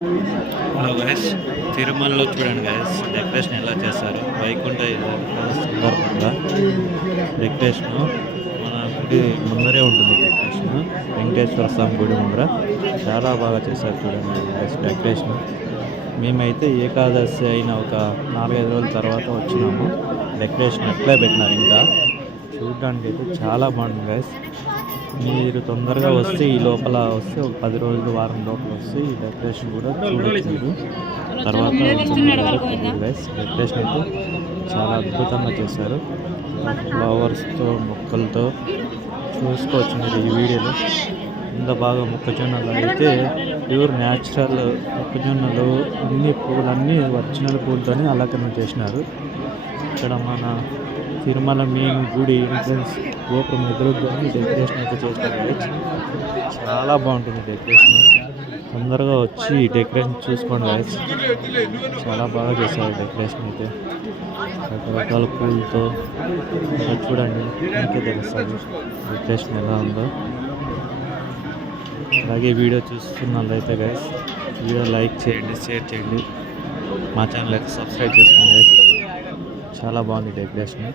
Hello guys, తిరుమలలో చూడండి guys decoration ఎలా చేస్తారు. వైకుంఠ ఏకాదశి సందర్భంగా డెకరేషన్ మన గుడి ముందరే ఉంటుంది. డెకరేషన్ వెంకటేశ్వర స్వామి గుడి ముందర చాలా బాగా చేశారు చూడండి గైస్ డెకరేషన్. మేమైతే ఏకాదశి అయిన ఒక 4-5 రోజుల తర్వాత వచ్చినాము. డెకరేషన్ అట్లే పెట్టినారు. ఇంకా చూడడానికి అయితే చాలా బాగుంటుంది గైస్. మీరు తొందరగా వస్తే ఈ లోపల వస్తే ఒక 10 రోజులు వారం లోపల వస్తే ఈ డెకరేషన్ కూడా చూడొచ్చు. మీరు తర్వాత గైస్ డెకరేషన్ అయితే చాలా అద్భుతంగా చేశారు. ఫ్లవర్స్తో మొక్కలతో చూసుకోవచ్చు మీరు ఈ వీడియోలో. ఇంత బాగా మొక్కజొన్నలు అయితే ప్యూర్ న్యాచురల్ మొక్కజొన్నలు, అన్ని పూలన్నీ ఒరిజినల్ పూలతోనే అలంకరణ చేసినారు. ఇక్కడ మన తిరుమల మెయిన్ గుడి ఎంట్రన్స్ గోపురం ఎదురుగానే డెకరేషన్ అయితే చేస్తారు. చాలా బాగుంటుంది డెకరేషన్. తొందరగా వచ్చి ఈ డెకరేషన్ చూసుకోండి గైస్. చాలా బాగా చేశారు డెకరేషన్ అయితే. రకరకాల పూలతో చూడండి, మీకే తెలుస్తుంది డెకరేషన్ ఎలా ఉందో. అలాగే వీడియో చూస్తున్నట్లయితే గైస్ వీడియో లైక్ చేయండి, షేర్ చేయండి, మా ఛానల్ అయితే సబ్స్క్రైబ్ చేసుకోండి గైస్. చాలా బాగుంది డెకరేషన్.